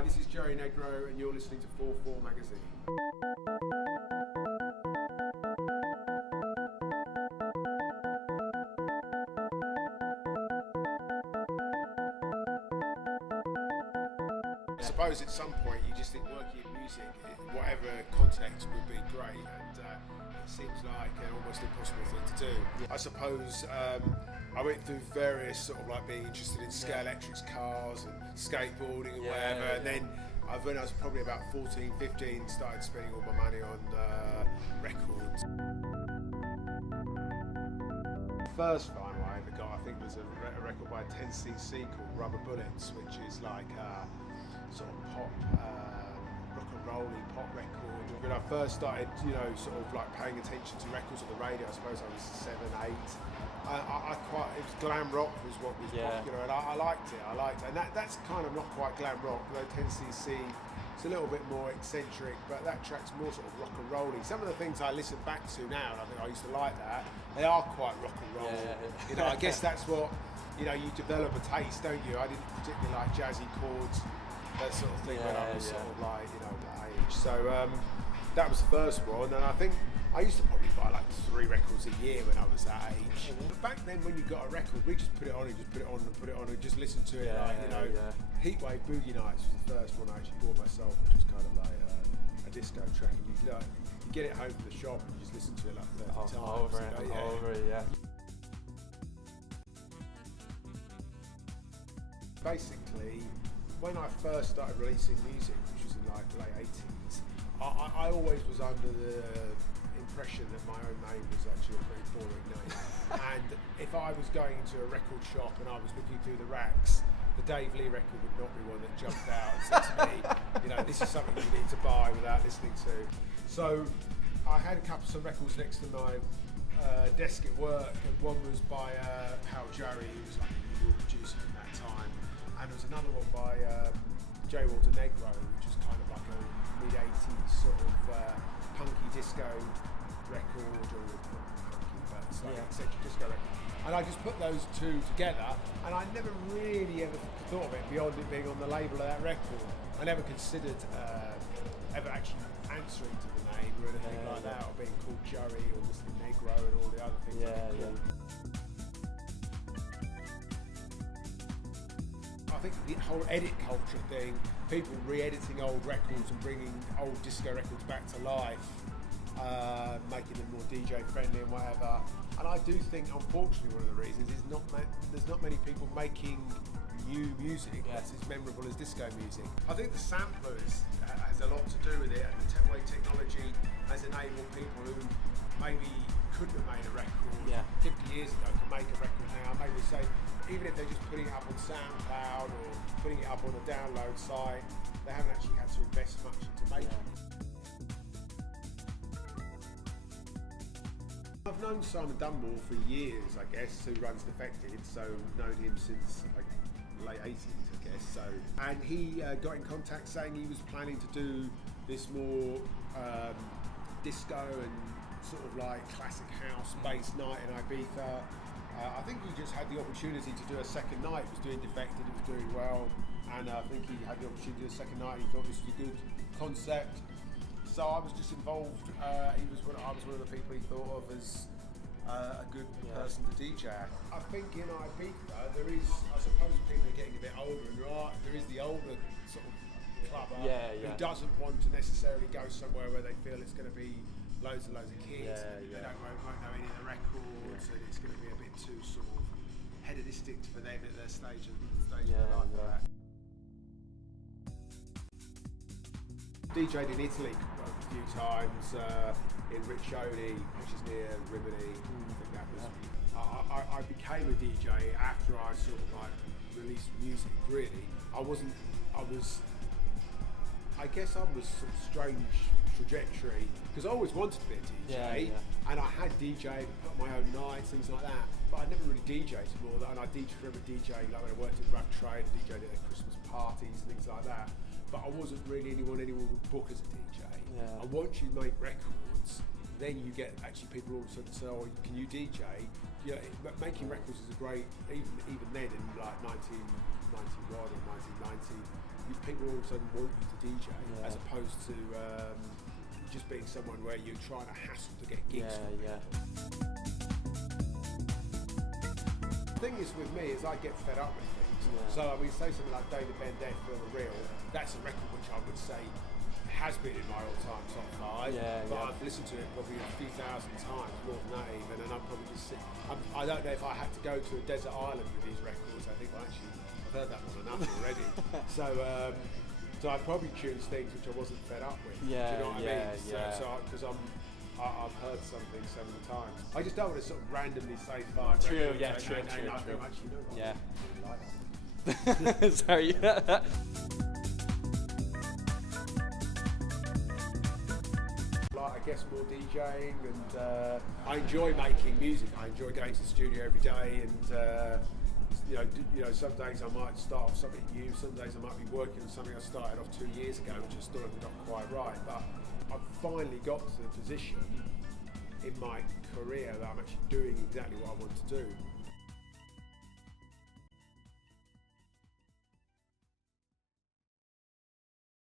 Hi, this is Joey Negro and you're listening to 4/4 Magazine. I suppose at some point you just think working in music, whatever context, would be great, and it seems like an almost impossible thing to do. I suppose I went through various sort of like being interested in scale electrics, cars and skateboarding and whatever, and then when I was probably about 14, 15, started spending all my money on records. The first vinyl I ever got, I think, was a record by 10cc called Rubber Bullets, which is like sort of pop, rock and rolly pop record. When I first started, you know, sort of like paying attention to records on the radio, I suppose I was 7, 8. It was glam rock was what was popular, and I liked it. And that's kind of not quite glam rock, though 10cc is a little bit more eccentric, but that track's more sort of rock and rolly. Some of the things I listen back to now, and I think I used to like that, they are quite rock and roll. You know, I guess that's what, you know, you develop a taste, don't you? I didn't particularly like jazzy chords, that sort of thing, when I was sort of like, you know, that age. So that was the first one, and I think I used to probably buy like 3 records a year when I was that age. But back then, when you got a record, we just put it on and just put it on and put it on and just listen to it, like, you know. Heatwave Boogie Nights was the first one I actually bought myself, which was kind of like a disco track. And you get it home from the shop and you just listen to it like 30 times. Over it. Basically, when I first started releasing music, which was in like the late 80s, I always was under the impression that my own name was actually a pretty boring name. And if I was going into a record shop and I was looking through the racks, the Dave Lee record would not be one that jumped out and said to me, you know, this is something you need to buy without listening to. So I had some records next to my desk at work, and one was by Joey, who was like a New York producer at that time, and there was another one by Joey Negro, which was kind of like a mid-80s sort of punky disco record, or not punky, but it's like an eccentric disco record. And I just put those two together, and I never really ever thought of it beyond it being on the label of that record. I never considered ever actually answering to the name or anything like that, or being called Joey or Mr. Negro and all the other things I've been called. I think the whole edit culture thing, people re-editing old records and bringing old disco records back to life, making them more DJ friendly and whatever. And I do think, unfortunately, one of the reasons is there's not many people making new music that's as memorable as disco music. I think the sampler has a lot to do with it, and the technology has enabled people who maybe couldn't have made a record 50 years ago to make a record now. Maybe say, even if they're just putting it up on SoundCloud or putting it up on a download site, they haven't actually had to invest much into making it. I've known Simon Dunmore for years, I guess, who runs Defected, so known him since like late 80s, I guess. So, and he got in contact saying he was planning to do this more disco and sort of like classic house-based night in Ibiza. I think he just had the opportunity to do a second night. He was doing Defected, it was doing well, and I think he had the opportunity to do a second night. He thought this was a good concept. So I was just involved. I was one of the people he thought of as a good person to DJ. I think in Ibiza there is, I suppose people are getting a bit older, and there is the older sort of clubber who doesn't want to necessarily go somewhere where they feel it's going to be loads and loads of kids. They won't know any of the records, and it's going to be a bit too sort of hedonistic for them at their stage of their life. DJ'd in Italy a few times, in Riccioli, which is near Rimini. I think that was. I became a DJ after I sort of like released music. Really, I guess I was some strange trajectory, because I always wanted to be a DJ, and I had DJ'd, put my own nights, things like that, but I never really DJ'd more. And I remember DJing like when I worked at Rough Trade, DJ'd at Christmas parties and things like that. But I wasn't really anyone would book as a DJ. And once you make records, then you get actually people all of a sudden say, "Oh, can you DJ?" But making records is a great, even then in like 1991 or 1990, people all of a sudden want you to DJ, as opposed to just being someone where you're trying to hassle to get gigs. The thing is with me is I get fed up with things. So I mean, say something like David Ben Death for the Real, that's a record which I would say has been in my all-time top 5, but I've listened to it probably a few thousand times, more than that even, and I'm probably just I don't know if I had to go to a desert island with these records. I think, well, actually, I've heard that one enough already. So I'd probably choose things which I wasn't fed up with. Do you know what I mean? So because I've heard something so many times. I just don't want to sort of randomly say 5 True, records. true. Actually, no, Yeah. Like Sorry. I guess more DJing, and I enjoy making music. I enjoy going to the studio every day, and you know, some days I might start off something new. Some days I might be working on something I started off 2 years ago, which I still haven't got quite right. But I've finally got to the position in my career that I'm actually doing exactly what I want to do.